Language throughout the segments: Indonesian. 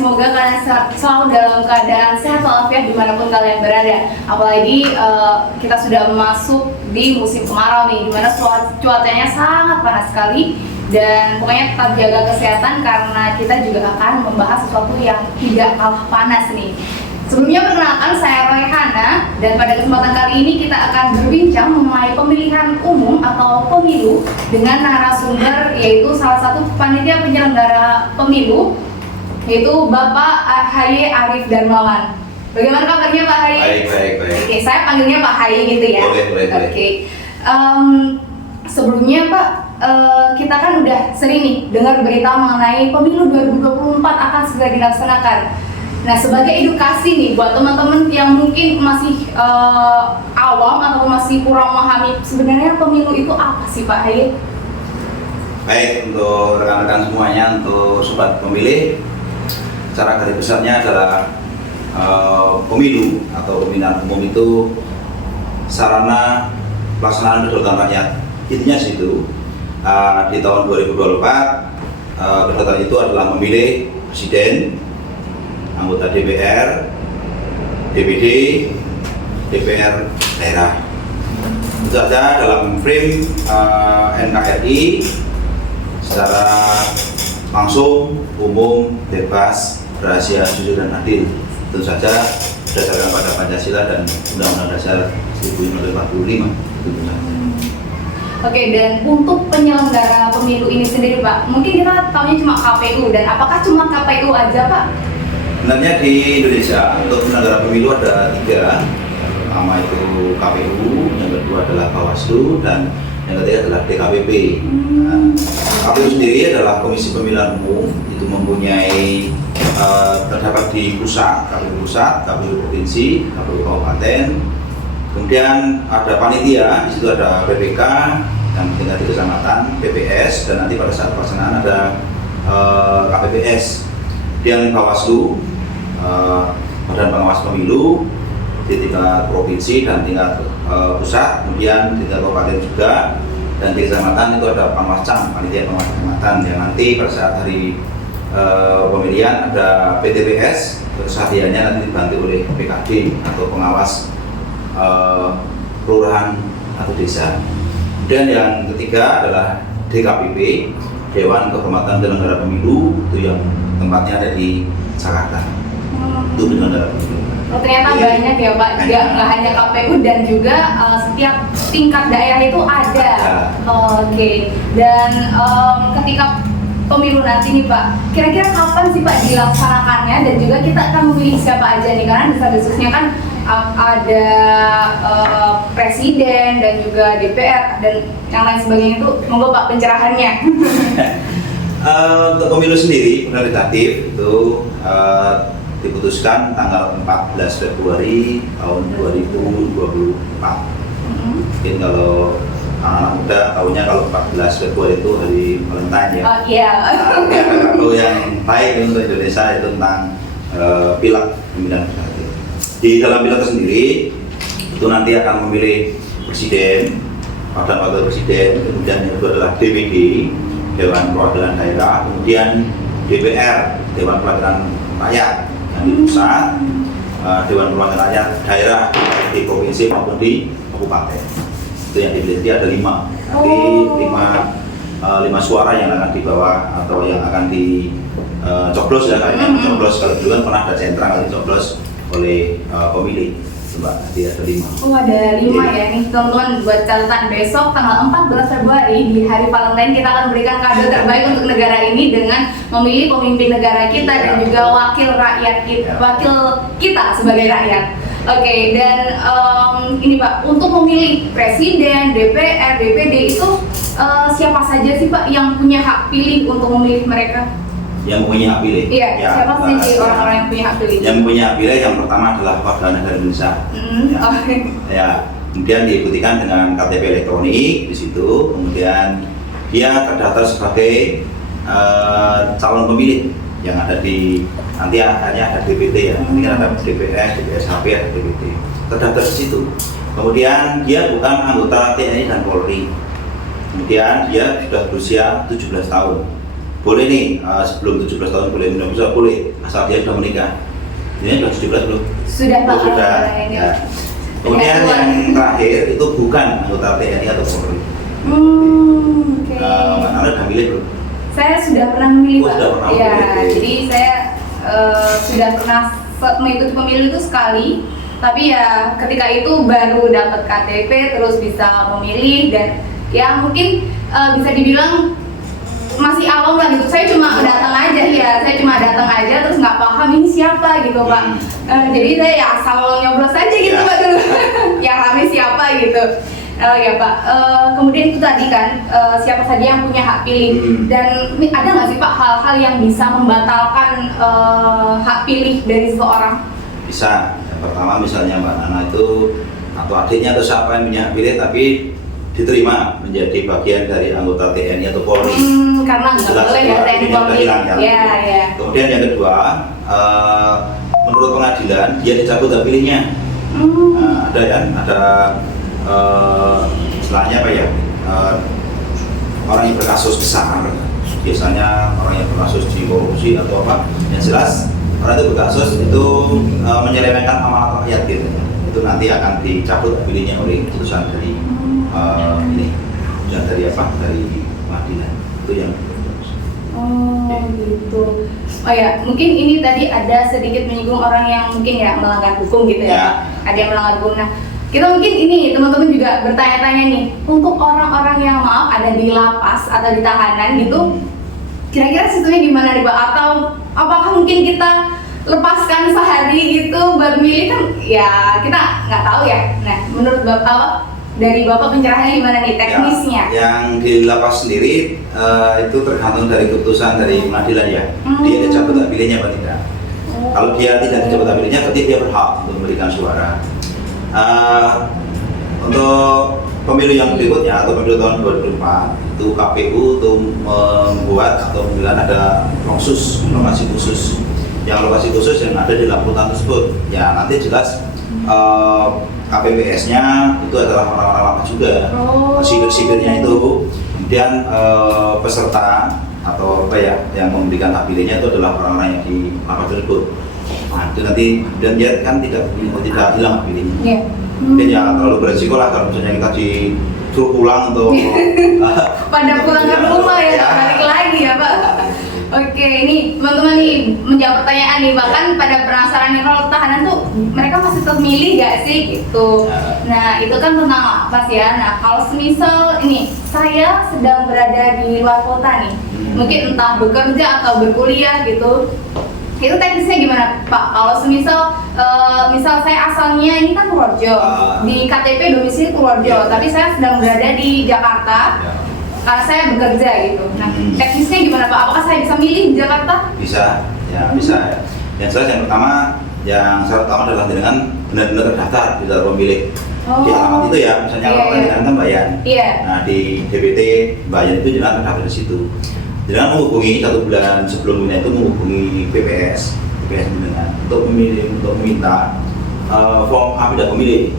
semoga kalian selalu dalam keadaan sehat walafiat dimanapun kalian berada. Apalagi kita sudah masuk di musim kemarau nih, dimana cuacanya sangat panas sekali. Dan pokoknya tetap jaga kesehatan karena kita juga akan membahas sesuatu yang tidak kalah panas nih. Sebelumnya perkenalkan, saya Royhana, dan pada kesempatan kali ini kita akan berbincang mengenai pemilihan umum atau pemilu dengan narasumber, yaitu salah satu panitia penyelenggara pemilu, yaitu Bapak Haye Arif Darmawan. Bagaimana kabarnya Pak Haye? Baik. Oke, saya panggilnya Pak Haye gitu ya. Boleh. Oke. Sebelumnya Pak, kita kan udah sering nih dengar berita mengenai pemilu 2024 akan segera dilaksanakan. Nah, sebagai edukasi nih buat teman-teman yang mungkin masih awam atau masih kurang memahami sebenarnya pemilu itu apa sih Pak Haye? Baik, untuk rekan-rekan semuanya, untuk sobat pemilih, cara garis besarnya adalah pemilu atau pemilihan umum itu sarana pelaksanaan kedaulatan rakyat. Intinya situ, di tahun 2024 kedaulatan itu adalah memilih presiden, anggota DPR, DPD, DPR daerah. Itu saja dalam frame NKRI secara langsung, umum, bebas, rahasia, jujur dan adil. Tentu saja berdasarkan pada Pancasila dan Undang-Undang Dasar 1945. Tentu saja. Oke, dan untuk penyelenggara pemilu ini sendiri Pak, mungkin kita tahunya cuma KPU, dan apakah cuma KPU aja Pak? Sebenarnya di Indonesia untuk penyelenggara pemilu ada 3. Yang pertama itu KPU, yang kedua adalah Bawaslu, dan yang ketiga adalah DKPP. Nah, KPU sendiri adalah Komisi Pemilihan Umum, itu mempunyai terdapat di pusat, KPU pusat, KPU provinsi, KPU kabupaten. Kemudian ada panitia, di situ ada PPK yang tingkat di kecamatan, PPS, dan nanti pada saat pelaksanaan ada KPPS. Kemudian Bawaslu, Badan Pengawas Pemilu di tingkat provinsi dan tingkat pusat, kemudian di tingkat kabupaten juga, dan di kecamatan itu ada Panwascam, panitia pengawas kecamatan, yang nanti pada saat hari pemilihan ada PTPS, kesehariannya nanti dibantu oleh PKD atau pengawas kelurahan atau desa. Kemudian yang ketiga adalah DKPP, Dewan Kehormatan Penyelenggara Pemilu, itu yang tempatnya ada di Jakarta. Itu penyelenggara pemilu. Oh, ternyata banyak ya Pak, nggak hanya KPU dan juga setiap tingkat daerah itu ada. Oke. Dan ketika pemilu nanti nih Pak, kira-kira kapan sih Pak dilaksanakannya, dan juga kita akan memilih siapa aja nih, karena desas-desusnya kan ada presiden dan juga DPR dan yang lain sebagainya. Itu monggo Pak pencerahannya. Untuk pemilu sendiri, legislatif itu diputuskan tanggal 14 Februari tahun 2024. Mungkin kalau anak muda tahunya kalau 14 Februari itu hari Valentine ya. Oh iya. Kalau yang baik untuk Indonesia itu tentang pileg pemilihan legislatif. Di dalam pileg sendiri itu nanti akan memilih presiden, wakil presiden, kemudian yang kedua adalah DPD, Dewan Perwakilan Daerah, kemudian DPR, Dewan Perwakilan Rakyat yang di pusat, Dewan Perwakilan Rakyat daerah di provinsi maupun di kabupaten. Itu yang dipilih ada 5. Nanti 5 suara yang akan dibawa atau yang akan dicoblos ya, kayaknya dicoblos. Kalau dulu kan pernah ada sentra kali dicoblos oleh pemilih. Mbak, nanti ada 5. Oh, ada 5 ya nih teman-teman, buat catatan besok tanggal 14 Februari di hari Valentine kita akan berikan kado terbaik untuk negara ini dengan memilih pemimpin negara kita dan juga wakil rakyat kita, wakil kita sebagai rakyat. Oke, dan ini Pak, untuk memilih presiden, DPR, DPD itu siapa saja sih Pak yang punya hak pilih untuk memilih mereka? Yang punya hak pilih? Iya, ya, siapa sih orang-orang yang punya hak pilih? Yang punya hak pilih yang pertama adalah warga negara Indonesia. Ya, kemudian diikutikan dengan KTP elektronik di situ, kemudian dia terdaftar sebagai calon pemilih yang ada di, nanti hanya ada DPT ya, nanti kan ada DPS, DPSHP, ada DPT, terdaftar di situ. Kemudian dia bukan anggota TNI dan Polri. Kemudian dia sudah berusia 17 tahun. boleh nih sebelum 17 tahun boleh minum bisa boleh asal dia sudah menikah. Ini sudah 17 belum? Sudah Pak. Sudah. Ya. Kemudian yang terakhir itu bukan anggota TNI atau Polri. Oke. Mbak Nana udah milih belum? Saya sudah pernah memilih Pak. Sudah pernah Ya, memilih. jadi saya sudah pernah mengikuti pemilu itu sekali. Tapi ya ketika itu baru dapat KTP terus bisa memilih dan ya mungkin bisa dibilang masih awam lah gitu. Saya cuma datang aja ya, saya cuma datang aja terus nggak paham ini siapa gitu Pak. Jadi saya ya asal nyoblos aja gitu Ya. Pak dulu. Yang rame siapa gitu. Oh ya Pak. Kemudian itu tadi kan siapa saja yang punya hak pilih dan ada nggak sih Pak hal-hal yang bisa membatalkan hak pilih dari seseorang? Bisa. Yang pertama misalnya Mbak Nana itu atau adiknya atau siapa yang punya hak pilih tapi diterima menjadi bagian dari anggota TNI atau Polri. Karena nggak Jelas boleh ya bahwa TNI ini yang Polri. kehilangan. Ya, ya. Kemudian yang kedua, menurut pengadilan dia dicabut hak pilihnya. Ada ya, ada istilahnya apa ya? Orang yang berkasus besar, biasanya orang yang berkasus di korupsi atau apa, yang jelas orang itu berkasus itu menyelewengkan amanat rakyat gitu. Itu nanti akan dicabut hak pilihnya oleh putusan dari ini, putusan dari apa? Dari pengadilan. Itu yang Gitu. Oh ya, mungkin ini tadi ada sedikit menyinggung orang yang mungkin ya melanggar hukum gitu ya. Ya. Ada yang melanggar hukum. Nah, kita mungkin ini teman-teman juga bertanya-tanya nih, untuk orang-orang yang maaf ada di lapas atau di tahanan gitu, kira-kira sistemnya gimana nih Pak? Atau apakah mungkin kita lepaskan sehari gitu buat milih kan? Ya kita nggak tahu ya. Nah, menurut Bapak dari Bapak pencerahannya gimana nih teknisnya? Ya, yang di lapas sendiri itu tergantung dari keputusan dari pengadilan ya. Dia dicabut hak pilihnya atau tidak. Kalau dia tidak dicabut hak pilihnya, berarti dia berhak untuk memberikan suara. Untuk pemilu yang berikutnya atau pemilu tahun 2024 itu KPU itu membuat atau membilang ada lokasi khusus. Yang lokasi khusus yang ada di lamputan tersebut. Ya nanti jelas KPPS-nya itu adalah orang-orang lama juga, sipir-sipirnya itu. Kemudian peserta atau apa ya yang memberikan hak pilihnya itu adalah orang-orang yang di lapas tersebut. Nah, itu nanti dan dia kan tidak hilang hak pilihnya. Yeah. Mungkin jangan terlalu beresiko lah kalau misalnya kita disuruh pulang untuk pada pulang ke rumah ya, Ya. balik lagi ya Pak. Oke, ini teman-teman nih menjawab pertanyaan nih, bahkan pada penasaran nih kalau tahanan tuh mereka masih tetap milih gak sih gitu. Nah itu kan tentang lapas ya. Nah kalau semisal ini saya sedang berada di luar kota nih, mungkin entah bekerja atau berkuliah gitu, itu teknisnya gimana Pak? Kalau semisal misal saya asalnya ini kan Purworejo, di KTP domisili Purworejo, tapi saya sedang berada di Jakarta karena saya bekerja gitu. Nah teknisnya gimana Pak? Apakah saya bisa milih di Jakarta? Bisa, ya bisa. Yang jelas yang pertama, yang syarat utama adalah dengan benar-benar terdaftar di dalam pemilih. Di alamat itu ya, misalnya kalau dengan Tembayan. Iya. Nah di DPT Bayan itu jelas terdaftar di situ. Dengan menghubungi 1 bulan sebelumnya itu menghubungi PPS dengan untuk meminta form hak tidak memilih.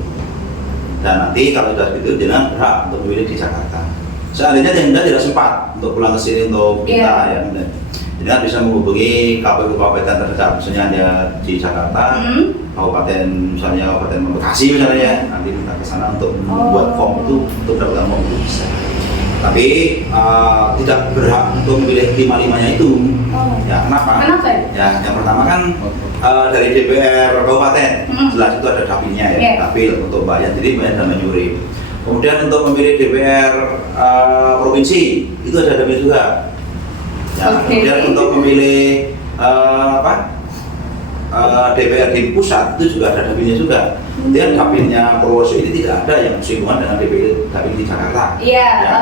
Dan nanti kalau sudah itu dengan berhak untuk memilih di Jakarta. Seandainya Anda tidak sempat untuk pulang ke sini untuk minta ya, Anda bisa menghubungi KPU kabupaten terdekat, misalnya Anda di Jakarta, kabupaten misalnya Kabupaten Bekasi misalnya, nanti kita ke sana untuk membuat form itu untuk mendapatkan form itu bisa. Tapi tidak berhak untuk memilih 5-5-nya itu. Ya kenapa? Ya yang pertama kan dari DPR kabupaten, jelas itu ada dapilnya ya, dapil untuk Bayan, jadi Bayan dan Menyuri. Kemudian untuk memilih DPR provinsi itu ada dapil juga. Ya, kemudian untuk memilih DPR di pusat itu juga ada dapilnya juga. Kemudian dapilnya Purworejo ini tidak ada yang bersinggungan dengan dapil di Jakarta. Iya. Ya.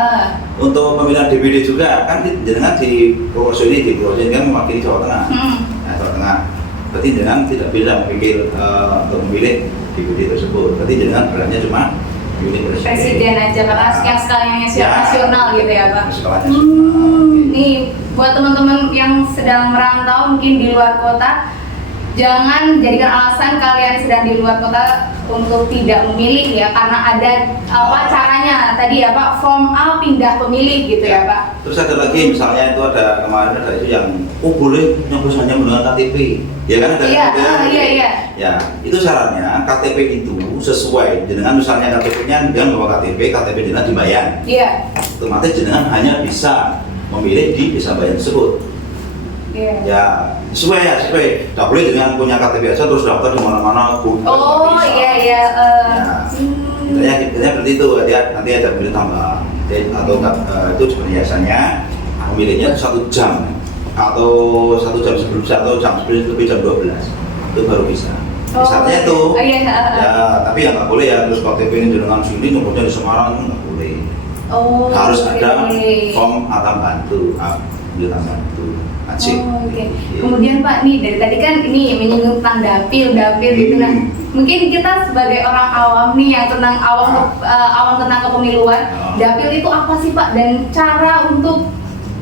Untuk pemilihan DPD juga kan dengan di Purworejo ini kan mewakili Jawa Tengah. Nah, Jawa Tengah. Berarti dengan tidak bisa untuk memilih DPD tersebut. Berarti dengan berannya cuma presiden aja karena yang skalanya nasional gitu ya Pak. Nih buat teman-teman yang sedang merantau mungkin di luar kota, jangan jadikan alasan kalian sedang di luar kota untuk tidak memilih ya, karena ada caranya tadi ya Pak, form A pindah pemilih gitu ya Pak. Terus ada lagi misalnya itu ada kemarin ada itu yang boleh nyoblos hanya menggunakan KTP, ya kan ada. Iya. Ya itu syaratnya KTP itu sesuai dengan misalnya KTP-nya dengan bawa KTP dengan di Bayan. Iya. Otomatis jenengan hanya bisa memilih di desa Bayan tersebut. Ya sesuai. Tidak boleh dengan punya KTP aja terus daftar di mana-mana. Iya. Intinya seperti itu. Nanti ada pilih tambah atau itu biasanya memilihnya 1 jam atau 1 jam sebelum atau jam lebih jam 12 itu baru bisa. Misalnya itu. Ya tapi ya nggak boleh ya terus KTP ini dengan sini nyobotnya di Semarang itu nggak boleh. Harus ada form atau bantu. Kemudian Pak nih dari tadi kan ini menyinggung tentang dapil gitu. Nah mungkin kita sebagai orang awam nih yang awam tentang kepemiluan, dapil itu apa sih Pak, dan cara untuk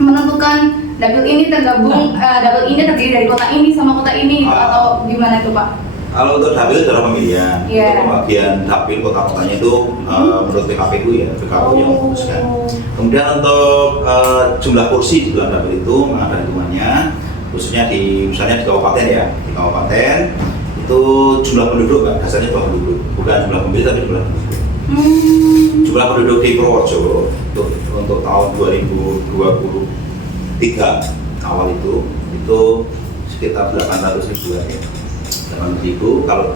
menentukan dapil ini dapil ini terdiri dari kota ini sama kota ini gitu, atau gimana tuh Pak? Kalau untuk dapil itu adalah pemilihan. Untuk pembagian dapil kota-kotanya itu menurut PKPU ya, PKPU yang memutuskan. Kemudian untuk jumlah kursi di dalam dapil itu ada hitungannya, khususnya misalnya di kabupaten ya, di kabupaten itu jumlah penduduk kan, dasarnya jumlah penduduk, bukan jumlah pemilih tapi jumlah penduduk. Jumlah penduduk di Purworejo untuk tahun 2023 awal itu sekitar 800 ribuan ya. 8.000 kalau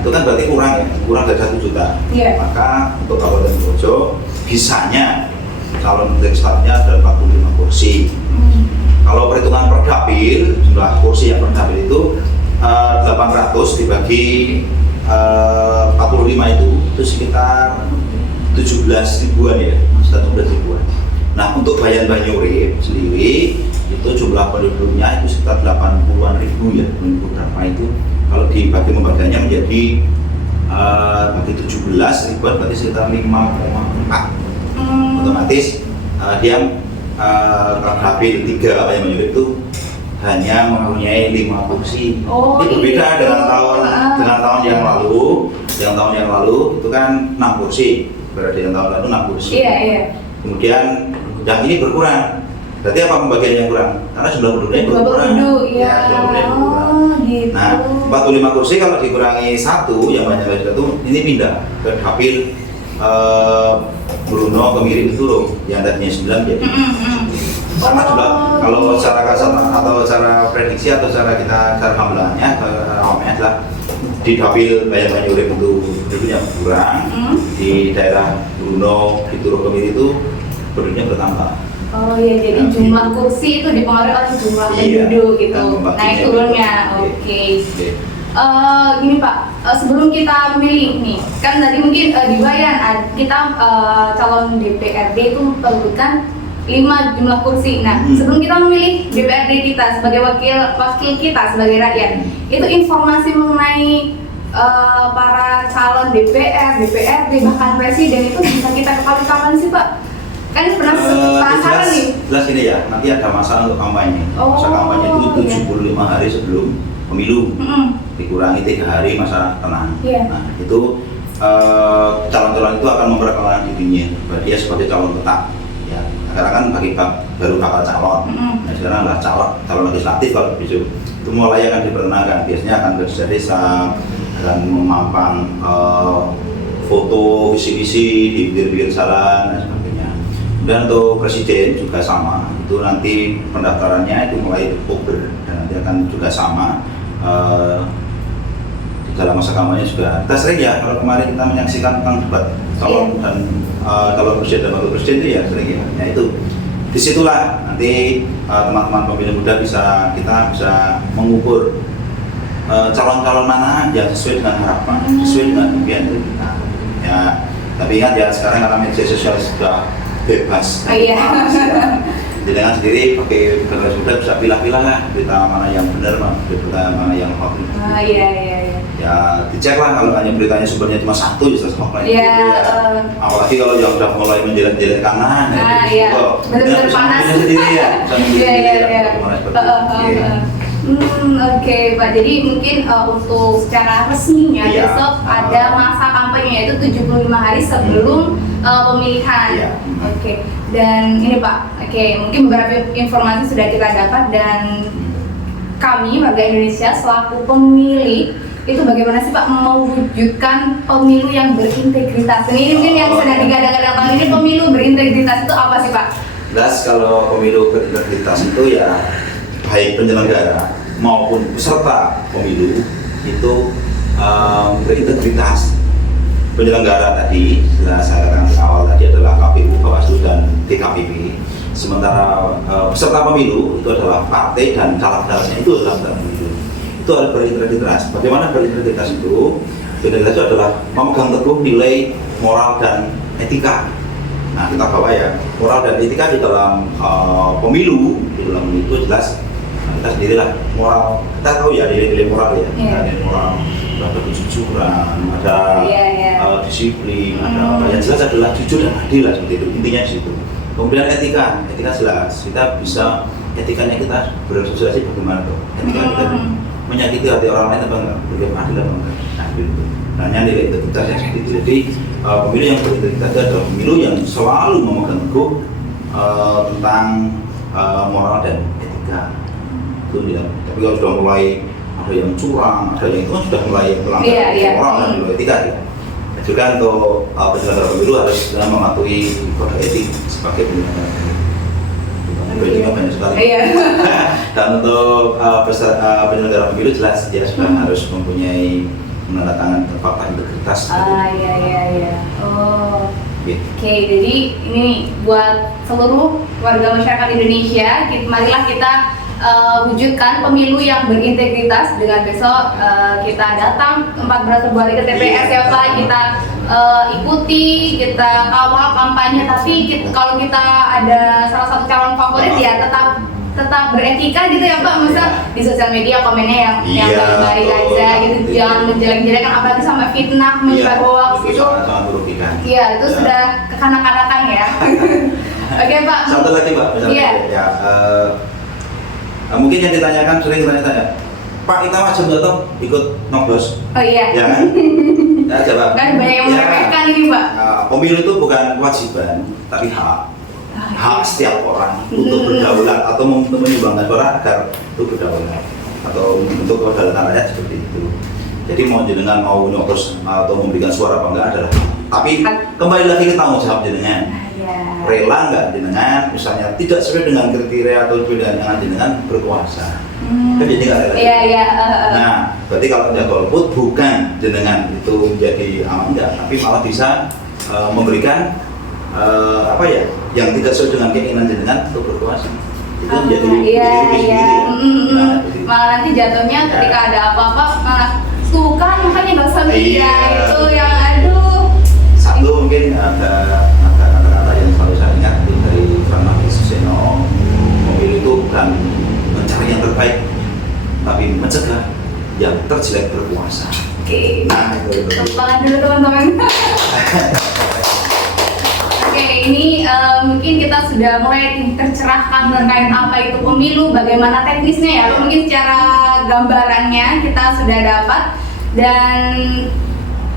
itu kan berarti kurang dari 1 juta. Maka untuk Kabupaten Purworejo bisanya calon legislatifnya ada 45 kursi. Kalau perhitungan per dapil, jumlah kursi yang per dapil itu 800 dibagi 45 itu sekitar 17 ribuan ya, 17 ribuan. Nah untuk Bayan Banyurip sendiri itu jumlah penduduknya itu sekitar 80-an ribu ya, berapa itu kalau dibagi pembagiannya menjadi bagi 17 ribuan berarti sekitar 5,4. Otomatis dia dapil 3 Bayan Banyurip itu hanya mempunyai 5 kursi. Ini berbeda dengan tahun yang lalu. Yang tahun yang lalu itu kan 6 kursi, berarti yang tahun lalu 6 kursi. Kemudian yang ini berkurang. Berarti apa pembagian yang kurang? Karena jumlah penduduknya berkurang. Gitu. Nah, 45 kursi kalau dikurangi 1 yang banyak itu ini pindah ke dapil Bruno Kemiri itu loh, yang tadinya 9 jadi 10. Sama juga kalau secara kasar atau secara prediksi atau cara gambarannya awamnya adalah di dapil Bayan Banyurip itu penduduknya berkurang, di daerah Bruno di Turuk Kemiri itu penduduknya bertambah. Jadi jumlah kursi itu dipengaruhi oleh jumlah penduduk gitu, naik turunnya. Gini Pak, sebelum kita memilih nih, kan tadi mungkin di Bayan kita calon DPRD itu memperebutkan 5 jumlah kursi. Nah, sebelum kita memilih DPRD kita sebagai wakil kita sebagai rakyat, itu informasi mengenai para calon DPR, DPRD bahkan presiden itu bisa kita ketahui kapan sih Pak? Kan pernah penasaran nih. Jelas ini ya, nanti ada masa untuk kampanye. Masa kampanye itu 75 hari sebelum pemilu. Dikurangi 3 hari masa tenang. Nah, itu calon-calon itu akan memperkenalkan dirinya bahwa dia sebagai calon tetap. Ya, karena kan baru bakal calon. Nah, sekarang adalah calon legislatif kalau begitu. Itu mulai akan diperkenalkan. Biasanya akan ke desa-desa dan memampang foto visi-visi di pinggir-pinggir jalan dan sebagainya. Dan untuk presiden juga sama, itu nanti pendaftarannya itu mulai Oktober dan nanti akan juga sama di dalam masa kampanye juga. Kita sering ya, kalau kemarin kita menyaksikan tentang debat calon dan calon presiden dan wakil presiden itu ya sering ya. Nah itu disitulah nanti teman-teman pemilih muda kita bisa mengukur calon-calon mana yang sesuai dengan harapan, sesuai dengan impian kita. Ya, tapi ingat ya sekarang karena media sosial sudah bebas. Jadi dengan sendiri pakai berbagai sudah bisa pilah-pilah lah berita mana yang benar, berita mana yang hoax. Ya dicek lah, kalau hanya beritanya sumbernya cuma 1 ya selesai hoax gitu ya. Apalagi kalau yang udah mulai menjelat-jelat kanan, benar-benar panas. Sendiri ya, bisa memilih gimana seperti itu. Oke Pak, jadi mungkin untuk secara resminya Iya. besok ada masa kampanye yaitu 75 hari sebelum pemilihan. Iya. Oke, dan ini Pak, mungkin beberapa informasi sudah kita dapat dan kami warga Indonesia selaku pemilih itu bagaimana sih Pak mewujudkan pemilu yang berintegritas? Ini mungkin yang sedang digadang-gadang kali ini, pemilu berintegritas itu apa sih Pak? Jelas kalau pemilu berintegritas itu ya baik penyelenggara maupun peserta pemilu itu berintegritas. Penyelenggara tadi sudah saya katakan di awal tadi adalah KPU, Bawaslu dan DKPP. Sementara peserta pemilu itu adalah partai dan caleg-calegnya itu adalah peserta pemilu. Itu harus berintegritas. Bagaimana berintegritas itu? Berintegritas itu adalah memegang teguh nilai moral dan etika. Nah, kita bawa ya moral dan etika di dalam pemilu, itu jelas kita sendirilah moral. Kita tahu ya nilai-nilai moral ya, nilai moral, ada kejujuran, ada disiplin, ada apa yang jelas adalah jujur dan adil lah, seperti itu intinya di situ. Kemudian etika jelas kita bisa etikanya kita bersosialisasi bagaimana tuh? Etika kita menyakiti hati orang lain apa enggak? Bagaimana adil apa enggak? Nah, gitu. Hanya nilai integritas yang seperti itu. Jadi pemilu yang berintegritas adalah pemilu yang selalu memegang teguh tentang moral dan etika. Itu ya. Tapi kalau sudah mulai ada yang curang, ada yang itu kan sudah mulai melanggar moral dan etika ya. Juga untuk penyelenggara pemilu harus mematuhi kode etik sebagai penyelenggara pemilu. Etiknya banyak sekali. Dan untuk penyelenggara pemilu jelas dia sudah harus mempunyai menandatangani fakta integritas. Oke, jadi ini buat seluruh warga masyarakat Indonesia, marilah kita wujudkan pemilu yang berintegritas dengan besok kita datang 14 Februari ke TPS ya Pak, kita ikuti, kita kawal kampanye, tapi kalau kita ada salah satu calon favorit ya tetap beretika gitu ya Pak, masa di sosial media komennya yang baik-baik aja gitu, jangan menjelek-jelekan apalagi sama fitnah, menyebar hoax gitu. Iya, itu sudah kekanak-kanakan ya. Oke Pak. Satu lagi Pak, misalnya mungkin yang ditanyakan sering tanya-tanya, Pak Ita Wajib Gatot ikut nyoblos? Oh iya. Ya kan? Ya jawab. Kan banyak yang meremehkan ini Pak. Pemilu itu bukan kewajiban, tapi hak. Hak setiap orang untuk berdaulat atau untuk menyumbangkan suara agar itu berdaulat atau untuk kedaulatan rakyat seperti itu. Jadi mau jenengan mau nyoblos atau memberikan suara apa enggak adalah. Tapi kembali lagi ke tanggung jawab jenengan. Rela nggak jenengan misalnya tidak sesuai dengan kriteria atau sesuai dengan jenengan berkuasa. Kan jadi nggak rela. Nah, berarti kalau punya golput bukan jenengan itu menjadi aman enggak, tapi malah bisa memberikan yang tidak sesuai dengan keinginan jenengan untuk berkuasa. Itu menjadi rugi sendiri. Malah nanti jatuhnya ketika ada apa-apa malah tuh kan makanya nggak usah media itu yang aduh. Satu mungkin ada kata-kata yang selalu saya ingat itu dari Frank Martin Suseno, pemilu itu bukan mencari yang terbaik, tapi mencegah yang terjelek berkuasa. Oke. Nah itu. Semangat dulu teman-teman. Oke, ini mungkin kita sudah mulai tercerahkan terkait apa itu pemilu, bagaimana teknisnya ya, mungkin secara gambarannya kita sudah dapat. Dan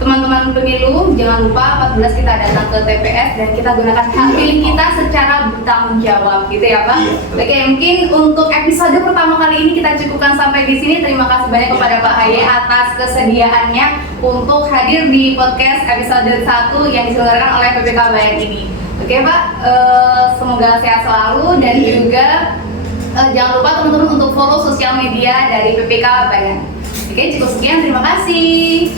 teman-teman pemilu jangan lupa 14 kita datang ke TPS dan kita gunakan hak pilih kita secara bertanggung jawab gitu ya Pak. Oke, mungkin untuk episode pertama kali ini kita cukupkan sampai di sini. Terima kasih banyak kepada Pak Haye atas kesediaannya untuk hadir di podcast episode 1 yang diselenggarakan oleh PPK Bayan ini. Oke Pak, semoga sehat selalu dan juga jangan lupa teman-teman untuk follow sosial media dari PPK Bayan. Oke, cukup sekian, terima kasih.